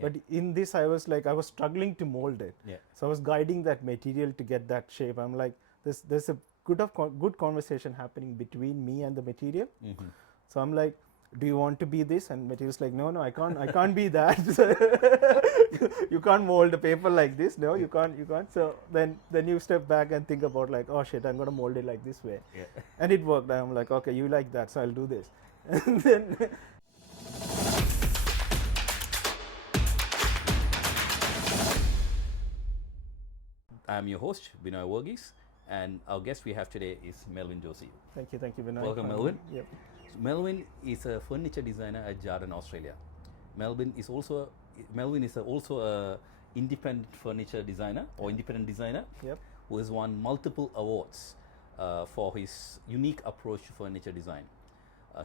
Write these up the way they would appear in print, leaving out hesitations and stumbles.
But in this, I was struggling to mold it. Yeah. So I was guiding that material to get that shape. I'm like, there's a good conversation happening between me and the material. So I'm like, do you want to be this? And material's like, no, I can't be that. You can't mold a paper like this. No, you can't. So then you step back and think about like, oh shit, I'm gonna mold it like this way. Yeah. And it worked. I'm like, okay, you like that, so I'll do this. And then I'm your host, Benoy Varghese, and our guest we have today is Melvin Josy. thank you, Benoy. Welcome, Melvin. Yep. So Melvin is a furniture designer at Jarden, Australia. Melvin is also a independent furniture designer or independent designer Yep. who has won multiple awards for his unique approach to furniture design.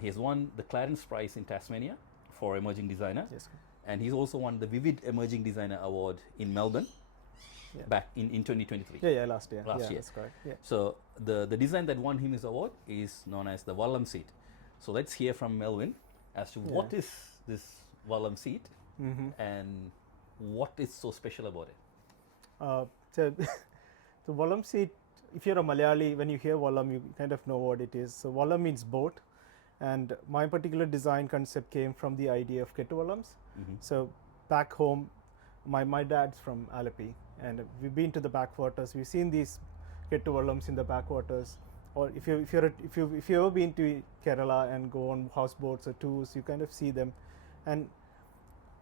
He has won the Clarence Prize in Tasmania for emerging designer, Yes. and he's also won the Vivid Emerging Designer Award in Melbourne Yeah. back in 2023. Yeah, last year. Last yeah, year. That's correct. Yeah. So the design that won him his award is known as the Wallam seat. So let's hear from Melvin as to what is this Wallam seat and what is so special about it. So the Wallam seat, if you're a Malayali, when you hear Wallam, you kind of know what it is. So Wallam means boat, and my particular design concept came from the idea of Kettu Wallams. So back home, my dad's from Alapi, and we've been to the backwaters. We've seen these Kettu Wallams in the backwaters. Or if you've ever been to Kerala and go on houseboats or tours, you kind of see them. And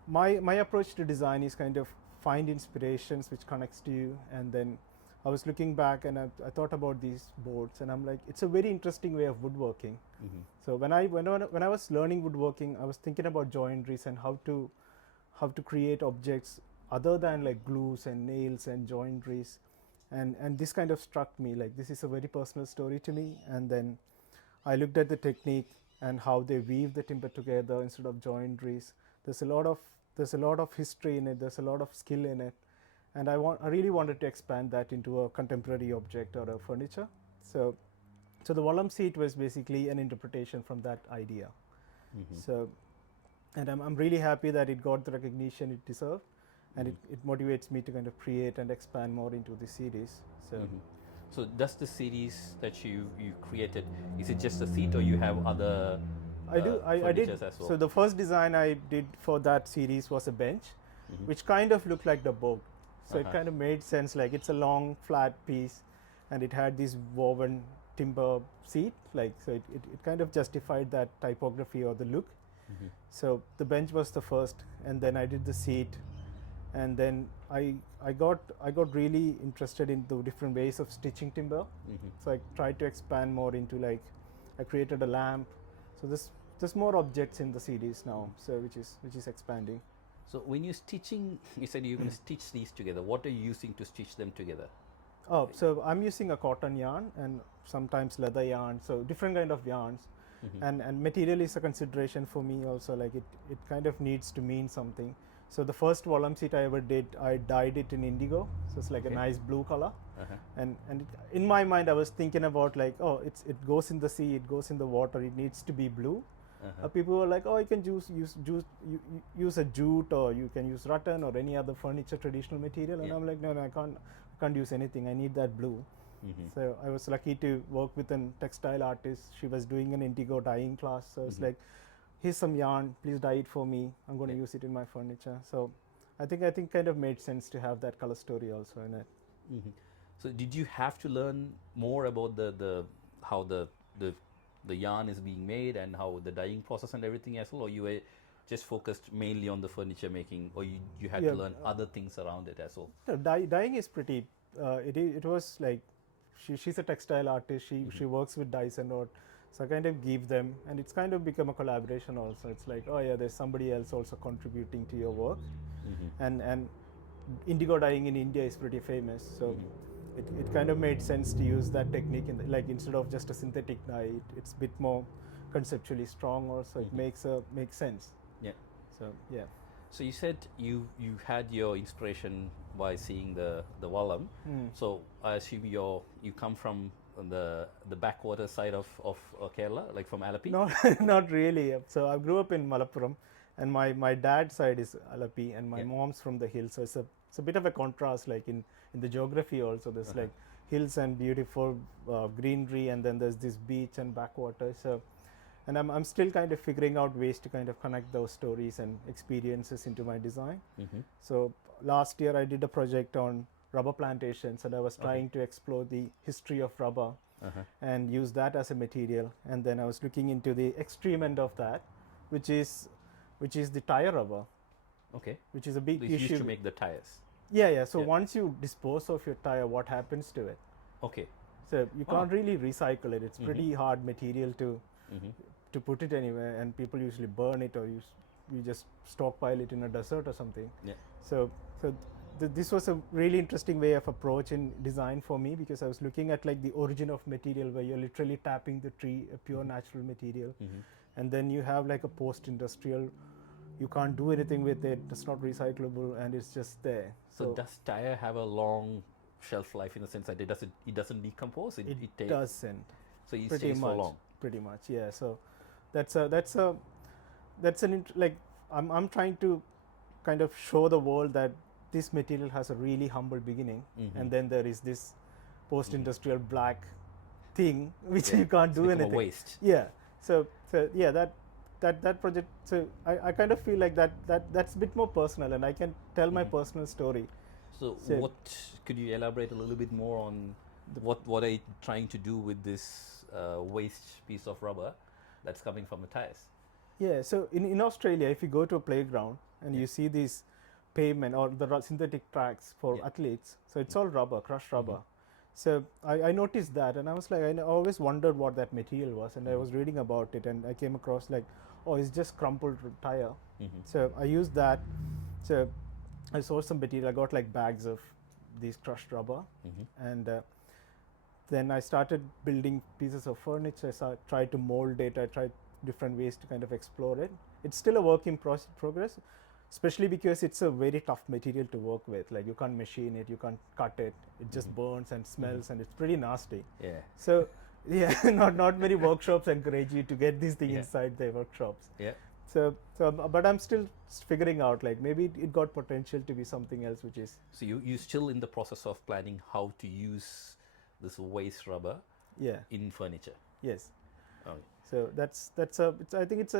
my approach to design is kind of find inspirations which connects to you. And then I was looking back and I thought about these boards, and I'm like, it's a very interesting way of woodworking. So when I was learning woodworking, I was thinking about joineries and how to create objects other than like glues and nails and joineries. And this kind of struck me, like this is a very personal story to me. And then I looked at the technique and how they weave the timber together instead of joineries. There's a lot of history in it. There's a lot of skill in it, and I really wanted to expand that into a contemporary object or a furniture. So the Wallam seat was basically an interpretation from that idea. So, and I'm really happy that it got the recognition it deserved. And it motivates me to kind of create and expand more into the series. So does the series that you created, is it just a seat or you have other I did. as well? So the first design I did for that series was a bench, which kind of looked like the boat. So it kind of made sense, like it's a long flat piece and it had this woven timber seat, like so it kind of justified that typography or the look. So the bench was the first, and then I did the seat. And then I got really interested in the different ways of stitching timber. So I tried to expand more into, like, I created a lamp. So there's more objects in the series now, so which is expanding. So when you're stitching, you said you're going to stitch these together. What are you using to stitch them together? Oh, so I'm using a cotton yarn and sometimes leather yarn, so different kind of yarns. And material is a consideration for me also, like it kind of needs to mean something. So the first Wallam seat I ever did, I dyed it in indigo, so it's like a nice blue color. And in my mind, I was thinking about, like, oh, it goes in the sea, it goes in the water, it needs to be blue. People were like, oh, you can use a jute, or you can use rattan or any other furniture traditional material. And I'm like, no, I can't use anything. I need that blue. So I was lucky to work with a textile artist. She was doing an indigo dyeing class. So I was like, here's some yarn, please dye it for me. I'm going to use it in my furniture. So I think kind of made sense to have that color story also in it. So did you have to learn more about how the yarn is being made and how the dyeing process and everything as well, or you were just focused mainly on the furniture making, or you had to learn other things around it as well? No, dyeing is pretty. It was like she's a textile artist. She works with dyes and all. So I kind of give them, and it's kind of become a collaboration also. It's like, oh yeah, there's somebody else also contributing to your work. And indigo dyeing in India is pretty famous. So it kind of made sense to use that technique, like instead of just a synthetic dye, it's a bit more conceptually strong also. It makes sense. Yeah. So yeah. So you said you had your inspiration by seeing the Wallam. So I assume you come from the backwater side of Kerala, like from Alapi? No, not really. So I grew up in Malappuram, and my dad's side is Alapi, and my Yeah. mom's from the hills. So it's a bit of a contrast, like in the geography also. There's like hills and beautiful greenery, and then there's this beach and backwater. So, and I'm still kind of figuring out ways to kind of connect those stories and experiences into my design. So last year I did a project on rubber plantations, and I was trying to explore the history of rubber and use that as a material. And then I was looking into the extreme end of that, which is the tire rubber, Okay. which is a big So it's used issue. to make the tires. Yeah. So Yeah. once you dispose of your tire, what happens to it? Okay. So you can't really recycle it. It's pretty hard material to put it anywhere, and people usually burn it, or you just stockpile it in a desert or something. Yeah. So this was a really interesting way of approach in design for me, because I was looking at like the origin of material, where you're literally tapping the tree, a pure natural material, and then you have like a post-industrial. You can't do anything with it. It's not recyclable, and it's just there. So does tire have a long shelf life, in the sense that it doesn't decompose? It takes, doesn't. so it Pretty stays much. for long. Pretty much, yeah. So that's an like I'm trying to kind of show the world that this material has a really humble beginning, and then there is this post-industrial black thing which you can't It's do become a anything. waste. Yeah. So yeah, that project. So I kind of feel like that's a bit more personal, and I can tell my personal story. So So- what could you elaborate a little bit more on what are you trying to do with this waste piece of rubber that's coming from the tires? Yeah, so in Australia, if you go to a playground and you see these pavement or the synthetic tracks for athletes, so it's all rubber, crushed rubber. So I noticed that, and I was like, I always wondered what that material was, and I was reading about it, and I came across like, oh, it's just crumpled tire. So I used that. So I sourced some material. I got like bags of these crushed rubber, and then I started building pieces of furniture. So I tried to mold it. I tried different ways to kind of explore it. It's still a work in progress, especially because it's a very tough material to work with. Like you can't machine it, you can't cut it. It just burns and smells, and it's pretty nasty. Yeah. So yeah, not many workshops encourage you to get these things inside their workshops. Yeah. So but I'm still figuring out, like maybe it got potential to be something else, which is So you're still in the process of planning how to use this waste rubber in furniture. yes. Okay. So I think it's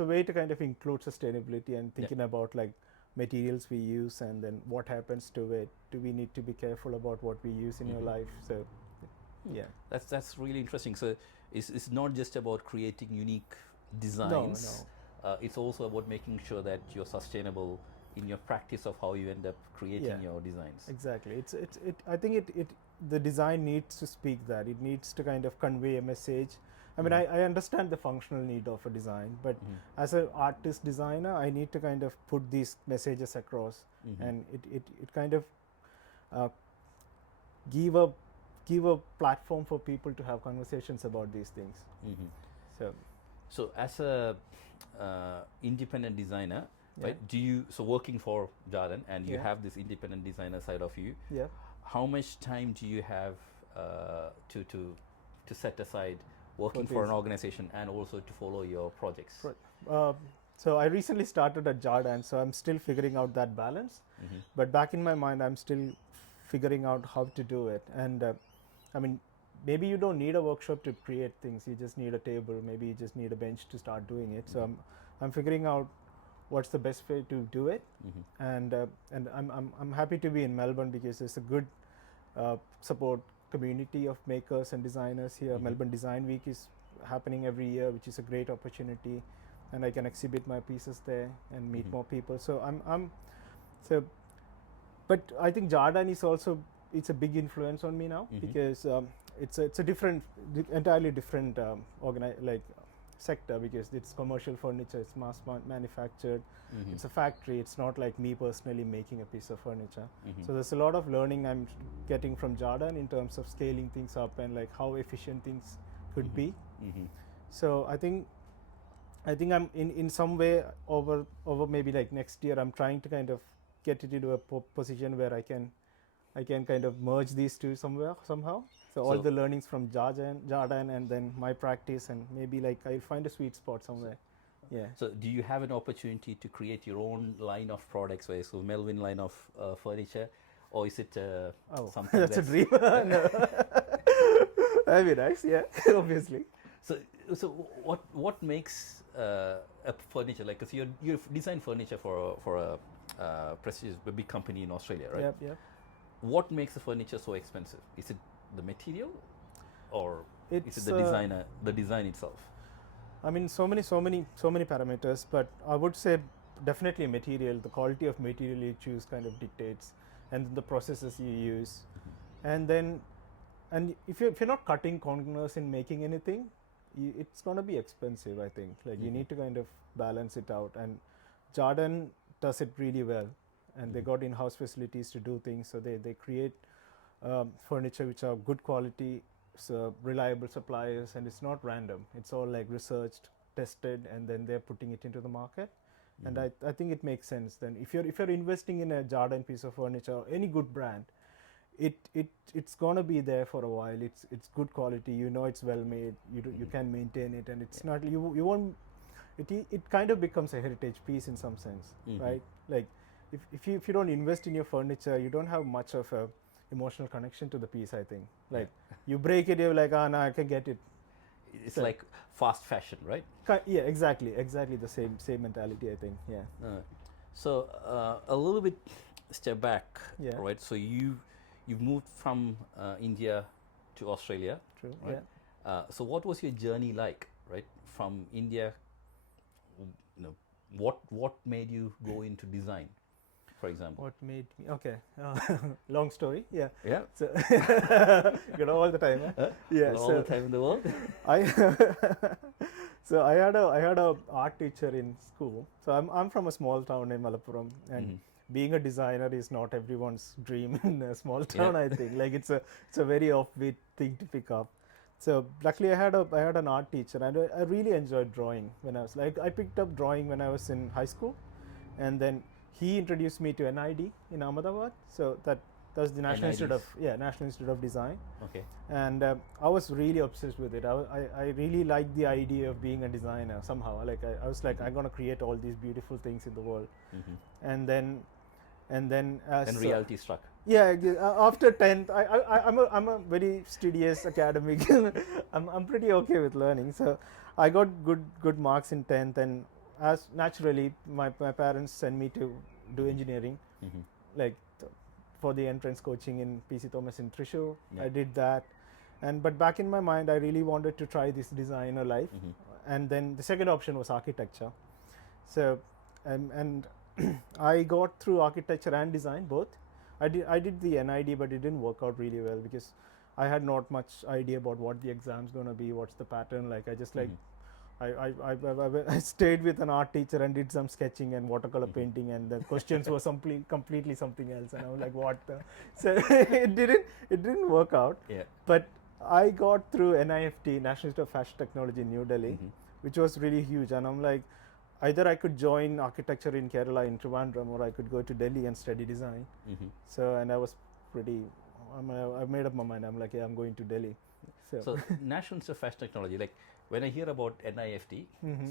a way to kind of include sustainability and thinking about like materials we use, and then what happens to it. Do we need to be careful about what we use in your life? So yeah, That's really interesting. So it's not just about creating unique designs. It's also about making sure that you're sustainable in your practice of how you end up creating your designs. exactly. I think the design needs to speak that. It needs to kind of convey a message. I mean, I understand the functional need of a design, but as an artist designer, I need to kind of put these messages across, and it kind of give a platform for people to have conversations about these things. So as a independent designer, right? Working for Jardin, and you have this independent designer side of you. Yeah. How much time do you have to set aside working for an organization and also to follow your projects? So I recently started at Jardin, so I'm still figuring out that balance. But back in my mind, I'm still figuring out how to do it. And I mean, maybe you don't need a workshop to create things. You just need a table. Maybe you just need a bench to start doing it. So I'm figuring out what's the best way to do it. And I'm happy to be in Melbourne, because there's a good support community of makers and designers here. Melbourne Design Week is happening every year, which is a great opportunity, and I can exhibit my pieces there and meet more people. So but I think Jardin is also, it's a big influence on me now, because it's a entirely different sector, because it's commercial furniture, it's mass manufactured, it's a factory. It's not like me personally making a piece of furniture. So there's a lot of learning I'm getting from Jardin in terms of scaling things up and like how efficient things could be. So I think I'm in some way over maybe like next year, I'm trying to kind of get it into a position where I can kind of merge these two somehow. So all the learnings from Jardin and then my practice, and maybe like I'll find a sweet spot somewhere. Yeah. So do you have an opportunity to create your own line of products, where so Melvin line of furniture, or is it Oh, something that's a that's dream. No. That'd be nice. Yeah, obviously. so so what makes a furniture like? Because you've designed furniture for a prestigious big company in Australia, right? Yep, yep. What makes the furniture so expensive? Is it the material, or is it It's. the design itself? I mean, so many parameters, but I would say definitely material. The quality of material you choose kind of dictates, and the processes you use, and then, and if you're not cutting corners in making anything, it's gonna be expensive. I think you need to kind of balance it out, and Jordan does it really well, and they got in-house facilities to do things. So they create furniture which are good quality, so reliable suppliers, and it's not random. It's all like researched, tested, and then they're putting it into the market. And I think it makes sense. Then if you're investing in a Jordan piece of furniture or any good brand, it's gonna be there for a while. It's good quality. You know it's well made. You can maintain it, and it's not you won't. It kind of becomes a heritage piece in some sense, right? Like if you don't invest in your furniture, you don't have much of a emotional connection to the piece. I think like you break it, you're like, no, I can get it. It's So- like fast fashion, right? Yeah, exactly the same mentality. I think. Yeah. So a little bit step back, Yeah. right? So you've moved from India to Australia, True. right? Yeah. So what was your journey like, right? From India, you know, what made you go into design, for example? What made me okay? Long story. Yeah. Yeah. So you know all the time. Huh? Yeah. All so the time in the world. I so I had a art teacher in school. So I'm from a small town in Malappuram, and being a designer is not everyone's dream in a small town. I think like it's a very offbeat thing to pick up. So luckily I had an art teacher, and I really enjoyed drawing when I was like I picked up drawing when I was in high school, and then he introduced me to NID in Ahmedabad. So that's the National Institute of National Institute of Design. Okay. And I was really obsessed with it. I really liked the idea of being a designer somehow. Like I was like I'm gonna create all these beautiful things in the world. And then as And reality struck. yeah, after 10th, I'm a very studious academic. I'm pretty okay with learning. So I got good marks in 10th, and as naturally my parents sent me to do engineering, like for the entrance coaching in PC Thomas in Thrissur. Yeah. I did that, but back in my mind I really wanted to try this designer life, and then the second option was architecture. So and I got through architecture and design both. I did the NID, but it didn't work out really well because I had not much idea about what the exam's gonna be, what's the pattern. Like I just like I stayed with an art teacher and did some sketching and watercolor painting, and the questions were completely something else, and I was like, what the? So it didn't work out. Yeah. But I got through NIFT, National Institute of Fashion Technology in New Delhi, which was really huge, and I'm like, either I could join architecture in Kerala in Trivandrum, or I could go to Delhi and study design. So, and I was pretty, I made up my mind. I'm like, yeah, I'm going to Delhi. So National Institute of Fashion Technology, like when I hear about NIFT,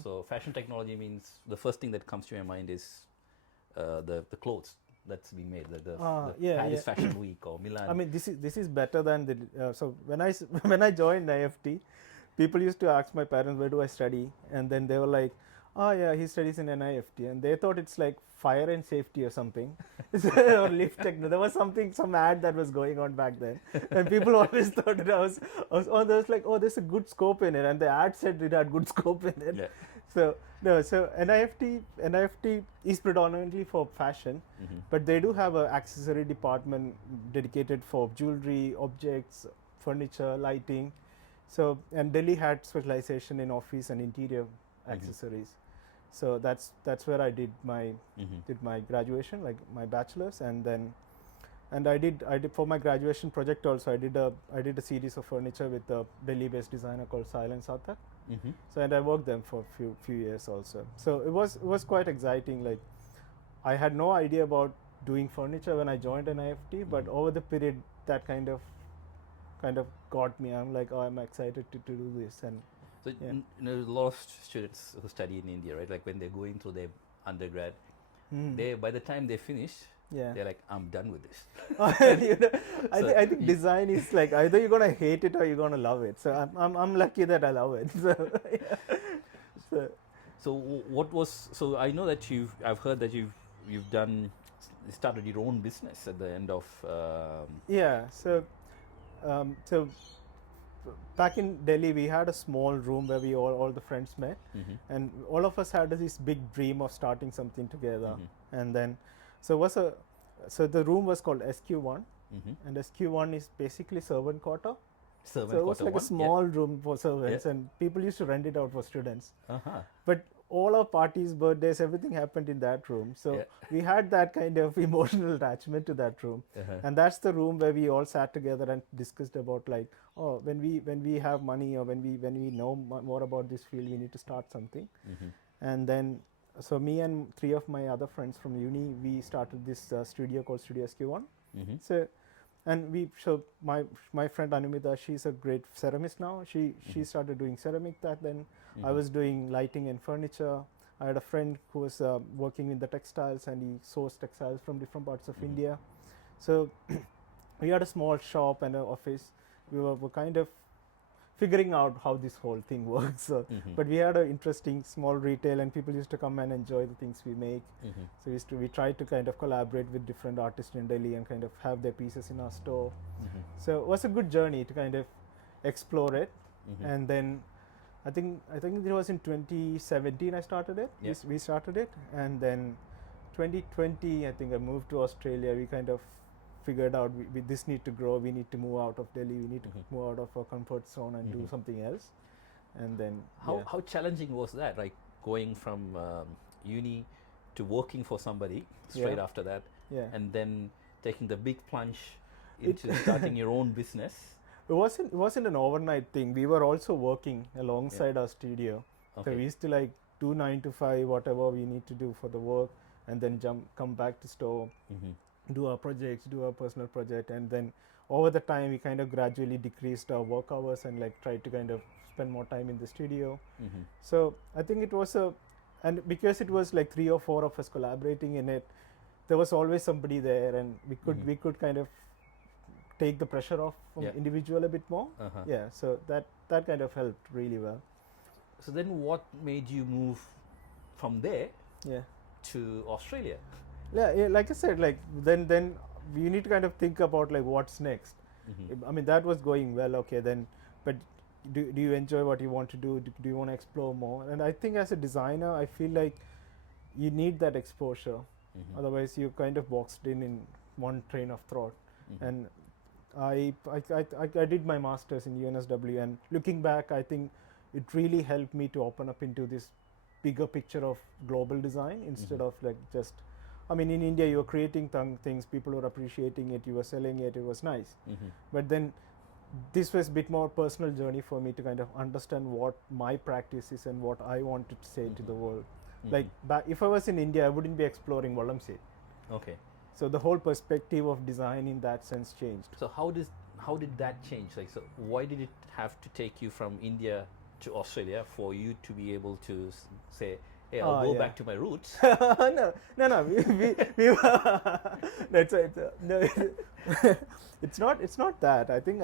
so fashion technology means the first thing that comes to my mind is the clothes that's being made, the Paris Fashion Week or Milan. I mean, this is better than the. So when I joined NIFT, people used to ask my parents, where do I study, and then they were like, oh yeah, he studies in NIFT, and they thought it's like fire and safety or something, or lift techno. There was some ad that was going on back then, and people always thought that I was there's like, oh, there's a good scope in it, and the ad said it had good scope in it. Yeah. So no, so NIFT is predominantly for fashion, but they do have an accessory department dedicated for jewelry, objects, furniture, lighting. So and Delhi had specialization in office and interior accessories. So that's where I did my graduation, like my bachelor's, and I did for my graduation project also. I did a series of furniture with a Delhi-based designer called Silence Atak. So and I worked them for a few years also. So it was quite exciting. Like I had no idea about doing furniture when I joined NIFT, but over the period that kind of got me. I'm like, oh, I'm excited to do this, So Yeah. there's a lot of students who study in India, right? Like when they're going through their undergrad, they by the time they finish, Yeah. they're like, I'm done with this. You know, So I think design is like either you're gonna hate it or you're gonna love it. So I'm lucky that I love it. So, yeah. So So what was so I know that I've heard that you've done started your own business at the end of yeah. So back in Delhi, we had a small room where we all the friends met, and all of us had this big dream of starting something together. And then, so the room was called SQ1, and SQ1 is basically servant quarter. servant So it was quarter like a one. small room for servants, Yeah. and people used to rent it out for students. Uh-huh. But all our parties, birthdays, everything happened in that room. So Yeah. we had that kind of emotional attachment to that room, and that's the room where we all sat together and discussed about like, oh, when we have money or when we know more about this field, we need to start something. And then, so me and three of my other friends from uni, we started this studio called Studio SQ1. So, and so my friend Anumita, she's a great ceramist now. She started doing ceramic back then. I was doing lighting and furniture. I had a friend who was working in the textiles, and he sourced textiles from different parts of India. So we had a small shop and an office. We were kind of figuring out how this whole thing works. So, but we had an interesting small retail, and people used to come and enjoy the things we make. So we tried to kind of collaborate with different artists in Delhi and kind of have their pieces in our store. So it was a good journey to kind of explore it. And then I think it was in 2017 I started it. Yeah. We started it, and then 2020 I think I moved to Australia. We kind of figured out we this need to grow. We need to move out of Delhi. We need to move out of our comfort zone and do something else. And then How challenging was that? Like going from uni to working for somebody straight Yeah. after that, yeah. and then taking the big plunge into starting your own business. It wasn't an overnight thing. We were also working alongside our studio. So Okay. we used to like do 9 to 5, whatever we need to do for the work, and then come back to store, do our projects, do our personal project, and then over the time we kind of gradually decreased our work hours and like tried to kind of spend more time in the studio. So I think it was and because it was like 3 or 4 of us collaborating in it, there was always somebody there, and we could kind of take the pressure off from Yeah. individual a bit more. Yeah, so that kind of helped really well. So then, what made you move from there Yeah. to Australia? Yeah, like I said, like then we need to kind of think about like what's next. I mean, that was going well, okay, then, but do you enjoy what you want to do? Do you want to explore more? And I think as a designer, I feel like you need that exposure. Otherwise you're kind of boxed in one train of thought. And I did my master's in UNSW, and looking back, I think it really helped me to open up into this bigger picture of global design instead of like just, I mean, in India you were creating things, people were appreciating it, you were selling it, it was nice. But then this was a bit more personal journey for me to kind of understand what my practice is and what I wanted to say to the world. Like if I was in India, I wouldn't be exploring Valamsi. Okay. So the whole perspective of design in that sense changed. So how did that change? Like, so why did it have to take you from India to Australia for you to be able to say, hey, I'll go back to my roots? no. We no, it's not that. I think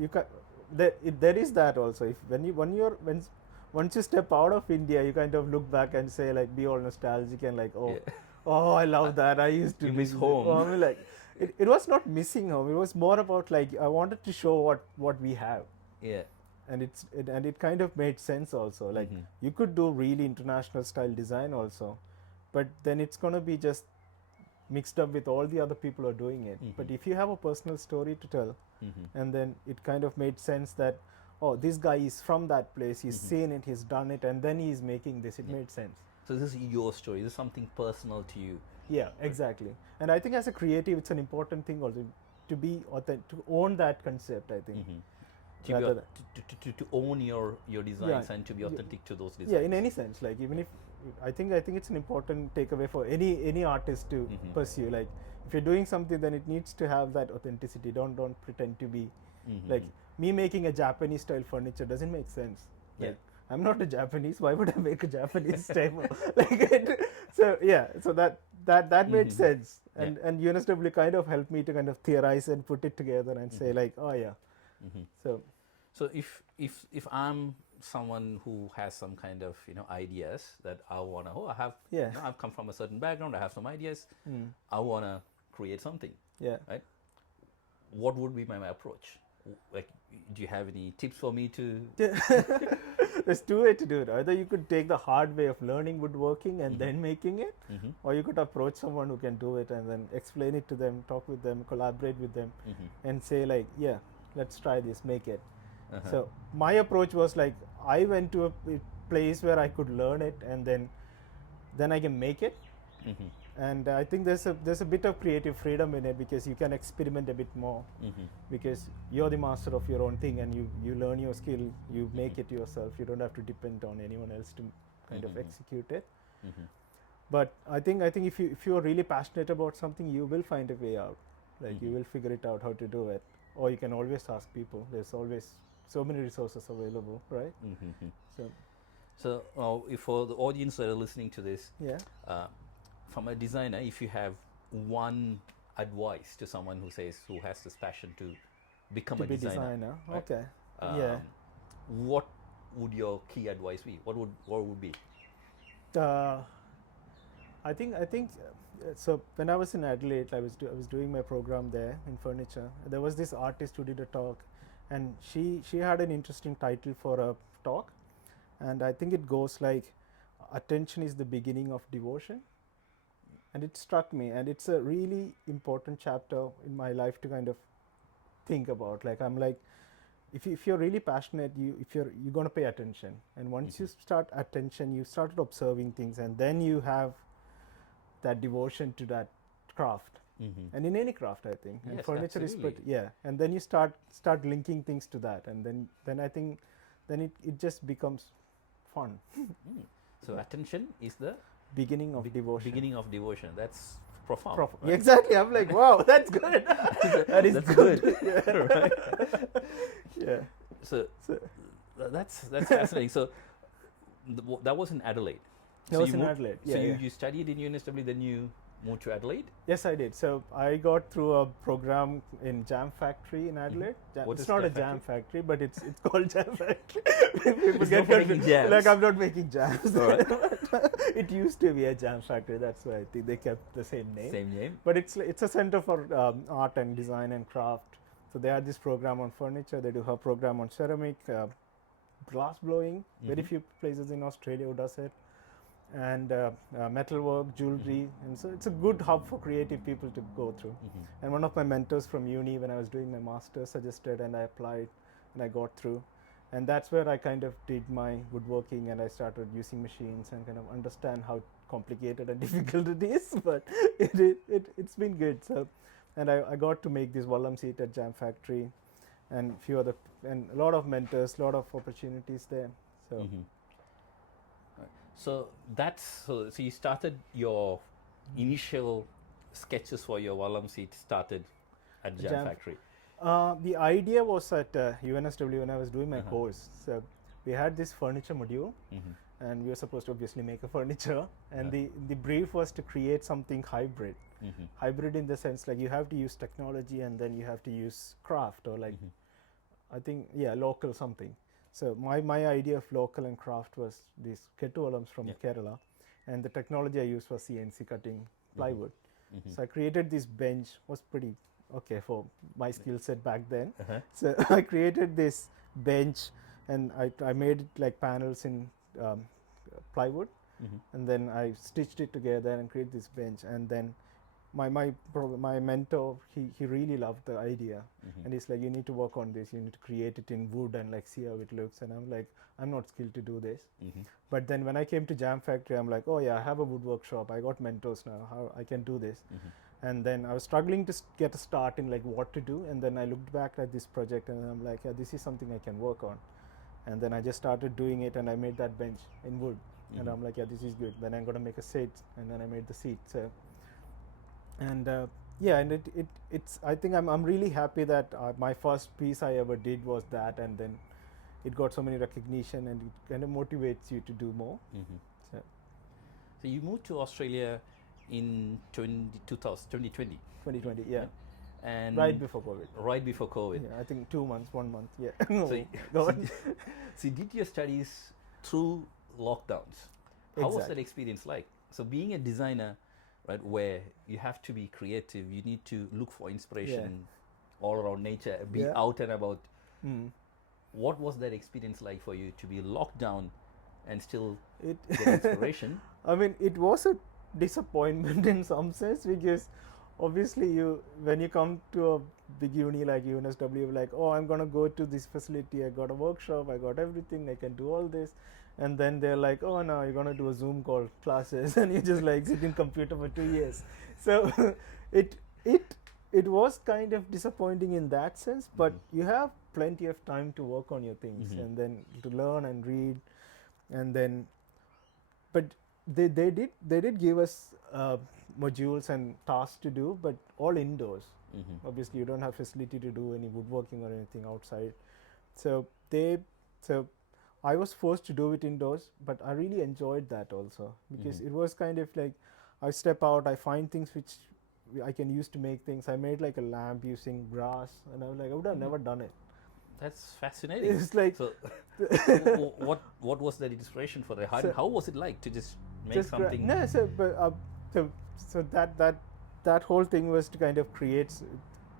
you can. There is that also. If once you step out of India, you kind of look back and say like, be all nostalgic and like, oh, oh, I love that. I used to You do miss this. home. Oh, I mean, like, it was not missing home. It was more about like I wanted to show what we have. Yeah. And it kind of made sense also. Like you could do really international style design also, but then it's gonna be just mixed up with all the other people who are doing it. But if you have a personal story to tell, and then it kind of made sense that, oh, this guy is from that place, he's seen it, he's done it, and then he's making this. It made sense. So this is your story. This is something personal to you. Yeah, exactly. And I think as a creative, it's an important thing also to be authentic, to own that concept. I think. To own your designs and to be authentic to those designs. Yeah, in any sense, like even if I think it's an important takeaway for any artist to pursue. Like if you're doing something, then it needs to have that authenticity. Don't pretend to be like me making a Japanese style furniture doesn't make sense. Like I'm not a Japanese. Why would I make a Japanese table? Like it, so yeah, so that made sense, Yeah. and UNSW kind of helped me to kind of theorize and put it together and say like, oh yeah, so So if I'm someone who has some kind of ideas that I wanna, I have, yeah, I've come from a certain background, I have some ideas, mm, I wanna create something, yeah. right? What would be my approach? Like, do you have any tips for me to? There's two ways to do it. Either you could take the hard way of learning woodworking and then making it, Mm-hmm. or you could approach someone who can do it and then explain it to them, talk with them, collaborate with them, and say like, yeah, let's try this, make it. Uh-huh. So my approach was like, I went to a place where I could learn it, and then I can make it. Mm-hmm. And I think there's a bit of creative freedom in it, because you can experiment a bit more, because you're the master of your own thing, and you learn your skill, you make it yourself. You don't have to depend on anyone else to kind of execute it. But I think if you're really passionate about something, you will find a way out. Like you will figure it out how to do it, or you can always ask people. There's always so many resources available, right? So if for the audience that are listening to this, Yeah. From a designer, if you have one advice to someone who has this passion to become To a be designer, right? Okay. Yeah. What would your key advice be? What would be? I think so. When I was in Adelaide, I was doing my program there in furniture. There was this artist who did a talk, and she had an interesting title for a talk, and I think it goes like, "Attention is the beginning of devotion," and it struck me, and it's a really important chapter in my life to kind of think about. Like I'm like, if you're really passionate, you're going to pay attention, and once you start attention, you started observing things, and then you have that devotion to that craft. And in any craft, I think, and Yes, furniture absolutely. is yeah, and then you start linking things to that, and then I think then it just becomes fun. So attention is the Beginning of devotion. beginning of devotion. That's profound. Yeah, Right? exactly. I'm like, wow, that's good. That is That's good. good. Right? Yeah. So So that's fascinating. So that was in Adelaide. that So was you in moved- Adelaide. So Yeah, you studied in UNSW, then you moved to Adelaide. Yes, I did. So I got through a program in Jam Factory in Adelaide. What It's is not Jam a jam Factory? factory, but it's called Jam Factory. People It's get not for making confused. jams. Like I'm not making jams. All right. It used to be a jam factory. That's why I think they kept the same name. Same name. But it's a center for art and design and craft. So they had this program on furniture. They do have program on ceramic, glass blowing. Very few places in Australia who does it. And metalwork, jewelry, and so it's a good hub for creative people to go through. And one of my mentors from uni, when I was doing my master's, suggested, and I applied, and I got through. And that's where I kind of did my woodworking, and I started using machines and kind of understand how complicated and difficult it is. But it's been good. So, and I got to make this Wallam seat at Jam Factory, and few other, and a lot of mentors, a lot of opportunities there. So. So so you started your initial sketches for your Wallam seat started at Jam Jam- Factory. The idea was at UNSW when I was doing my course. So we had this furniture module, and we were supposed to obviously make a furniture. And the brief was to create something hybrid. Hybrid in the sense like you have to use technology, and then you have to use craft, or like I think local something. So my idea of local and craft was these Kettu Wallams from Kerala, and the technology I used was CNC cutting plywood. So I created this bench. Was pretty okay for my skill set back then. So I created this bench, and I made it like panels in plywood, and then I stitched it together and created this bench. And then my mentor, he really loved the idea, and he's like, you need to work on this, you need to create it in wood and like see how it looks. And I'm like, I'm not skilled to do this. But then when I came to Jam Factory, I'm like, oh yeah, I have a wood workshop, I got mentors now, how I can do this. And then I was struggling to get a start in like what to do, and then I looked back at this project, and I'm like, yeah, this is something I can work on. And then I just started doing it, and I made that bench in wood, and I'm like, yeah, this is good. Then I'm gonna make a seat, and then I made the seat. So and and it's I think I'm really happy that my first piece I ever did was that, and then it got so many recognition, and it kind of motivates you to do more. Mm-hmm. So So you moved to Australia in 2020, 2020, yeah, and right before COVID. right before COVID. Yeah, I think 2 months, 1 month. Yeah. So, Oh, God. so you did your studies through lockdowns. How was that Exactly. experience like? So being a designer, right, where you have to be creative, you need to look for inspiration all around nature, be Yeah. out and about. Mm. What was that experience like for you to be locked down and still It. get inspiration? I mean, it was a disappointment in some sense, because obviously when you come to a big uni like UNSW, you're like, oh, I'm gonna go to this facility, I got a workshop, I got everything, I can do all this, and then they're like, oh no, you're gonna do a Zoom call classes, and you just like sit in computer for 2 years. So it it it was kind of disappointing in that sense, but you have plenty of time to work on your things, Mhm. and then to learn and read, and then but they did give us modules and tasks to do, but all indoors. Mhm. Obviously, you don't have facility to do any woodworking or anything outside. So so I was forced to do it indoors, but I really enjoyed that also, because Mhm. it was kind of like I step out, I find things which I can use to make things. I made like a lamp using grass, and I was like, I would have never done it. That's fascinating. It's like So, what was that inspiration for that? So- How was it like to just make just something? no, so that whole thing was to kind of create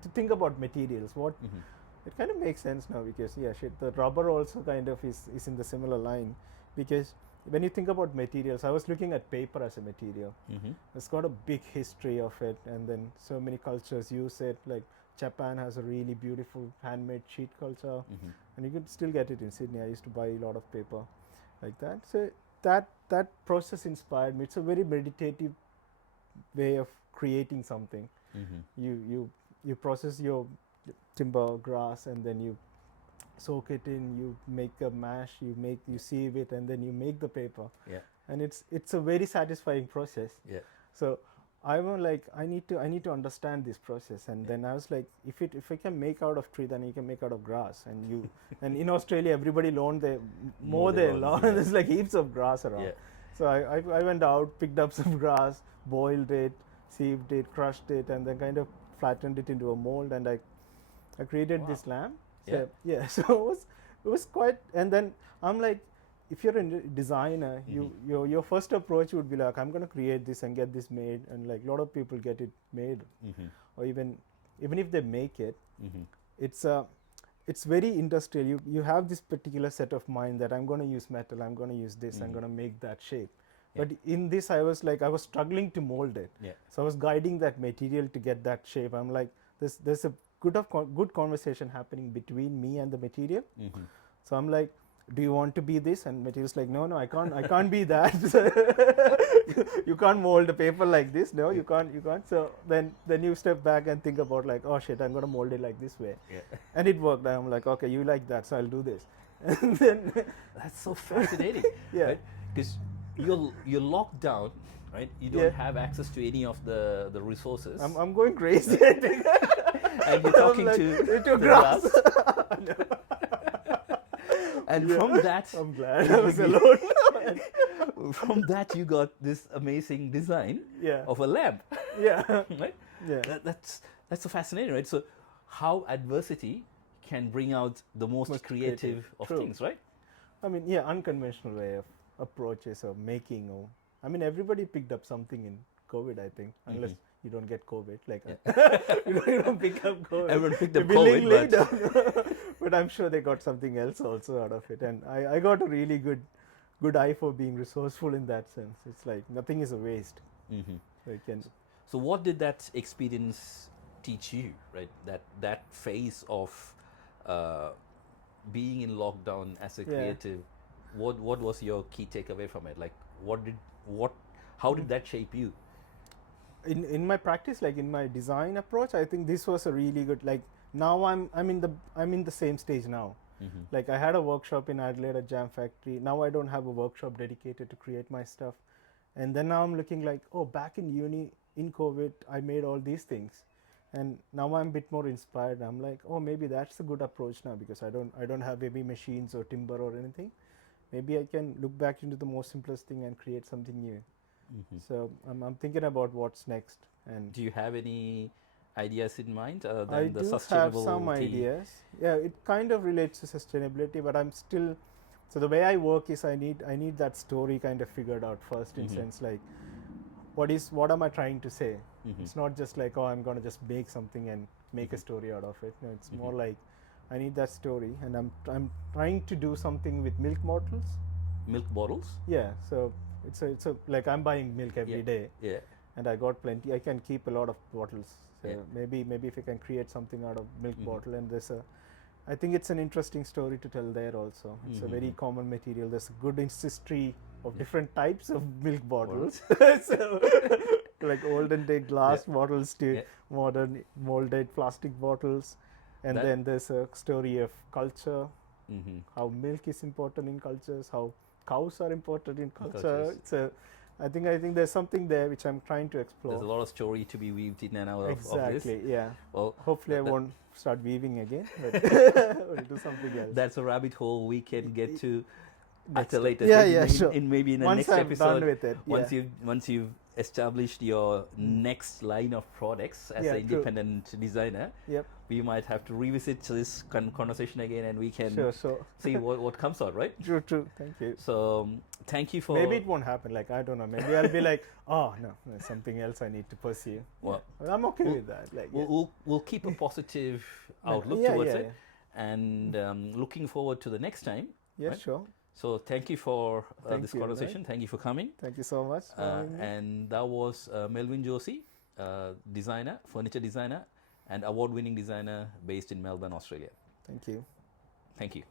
to think about materials. What Mhm. it kind of makes sense now, because yeah, shit, the rubber also kind of is in the similar line, because when you think about materials, I was looking at paper as a material. Mhm. It's got a big history of it, and then so many cultures use it. Like Japan has a really beautiful handmade sheet culture, Mhm. and you can still get it in Sydney. I used to buy a lot of paper like that. So that process inspired me. It's a very meditative way of creating something. Mhm. You process your timber, grass, and then you soak it in. You make a mash. You sieve it, and then you make the paper. Yeah. And it's a very satisfying process. Yeah. So I was like, I need to understand this process, and then I was like, if I can make out of tree, then you can make out of grass, and in Australia everybody mow Mow their their lawns, lawn. yeah. There's like heaps of grass around. Yeah. So I went out, picked up some grass, boiled it, sieved it, crushed it, and then kind of flattened it into a mold, and I created Wow. this lamp. Yeah. So yeah, so it was quite. And then I'm like, if you're a designer, your first approach would be like, I'm gonna create this and get this made, and like a lot of people get it made, Mhm. or even if they make it, Mhm. it's very industrial. You have this particular set of mind that I'm gonna use metal, I'm gonna use this, I'm Mhm. gonna make that shape. Yeah. But in this, I was struggling to mold it. Yeah. So I was guiding that material to get that shape. I'm like, there's a good conversation happening between me and the material. Mhm. So I'm like, do you want to be this? And material's like, no, I can't be that. You can't mold the paper like this. No, you can't. So then you step back and think about like, oh shit, I'm gonna mold it like this way. Yeah. And it worked. I'm like, okay, you like that, so I'll do this. And then That's so fascinating. Yeah. Right? Because you're locked down, right? You don't Yeah. have access to any of the resources. I'm going crazy. I think. And you're talking I'm like, to to the grass. And Yeah. from that, I'm glad I was alone. from that you got this amazing design Yeah. of a lamp, Yeah. right? Yeah. That's so fascinating, right? So how adversity can bring out the most Most creative creative. of True. things, right? I mean, yeah, unconventional way of approaches or making. Or I mean, everybody picked up something in COVID, I think, unless you don't get COVID. Like you don't pick up COVID. Everyone picked up willingly, COVID, but I'm sure they got something else also out of it. And I got a really good eye for being resourceful in that sense. It's like nothing is a waste. Mhm. So you can. So what did that experience teach you, right? That phase of being in lockdown as a Yeah. creative, what was your key takeaway from it? Like how did that shape you? In my practice, like in my design approach, I think this was a really good. Like now I'm in the same stage now. Mhm. Like I had a workshop in Adelaide at Jam Factory. Now I don't have a workshop dedicated to create my stuff. And then now I'm looking like, oh, back in uni in COVID, I made all these things. and now I'm a bit more inspired. I'm like, oh, maybe that's a good approach now, because I don't have heavy machines or timber or anything. Maybe I can look back into the most simplest thing and create something new. So I'm thinking about what's next. And Do you have any ideas in mind other I than the do have some sustainability? ideas. Yeah, it kind of relates to sustainability, but I'm still. So the way I work is I need that story kind of figured out first. In sense, like, what am I trying to say? It's not just like, oh, I'm gonna just make something and make a story out of it. No, it's more like I need that story, and I'm trying to do something with milk bottles. Milk bottles? Yeah, so it's a like I'm buying milk every day, Yeah. and I got plenty. I can keep a lot of bottles. So Yeah. maybe if I can create something out of milk bottle, and I think it's an interesting story to tell there also. It's a very common material. There's a good history of different types of milk bottles. So like olden day glass bottles to modern molded plastic bottles, and That- then there's a story of culture, how milk is important in cultures, how cows are important in culture. cultures. It's a I think there's something there which I'm trying to explore. There's a lot of story to be weaved in and out of this. Exactly, yeah. Well, Hopefully I won't start weaving again, but we'll do something else. that's a rabbit hole we can get to Next at a time. later Yeah, stage. yeah, in, sure. in maybe in the Once next I'm episode. done with it, Once you've established your next line of products as Yeah, an true. independent designer, Yep. we might have to revisit this conversation again, and we can Sure. see what comes out, right? True. Thank you. So thank you for Maybe it won't happen. Like, I don't know. Maybe I'll be like, oh no, there's something else I need to pursue. Well, But I'm okay with that. Like, we'll keep a positive outlook Yeah, towards yeah, it, and looking forward to the next time. yeah, right? sure. So thank you for Thank this you, conversation. Thank you for coming. Thank you so much. for having me. And that was Melvin Josy, designer, furniture designer, and award-winning designer based in Melbourne, Australia. Thank you. Thank you.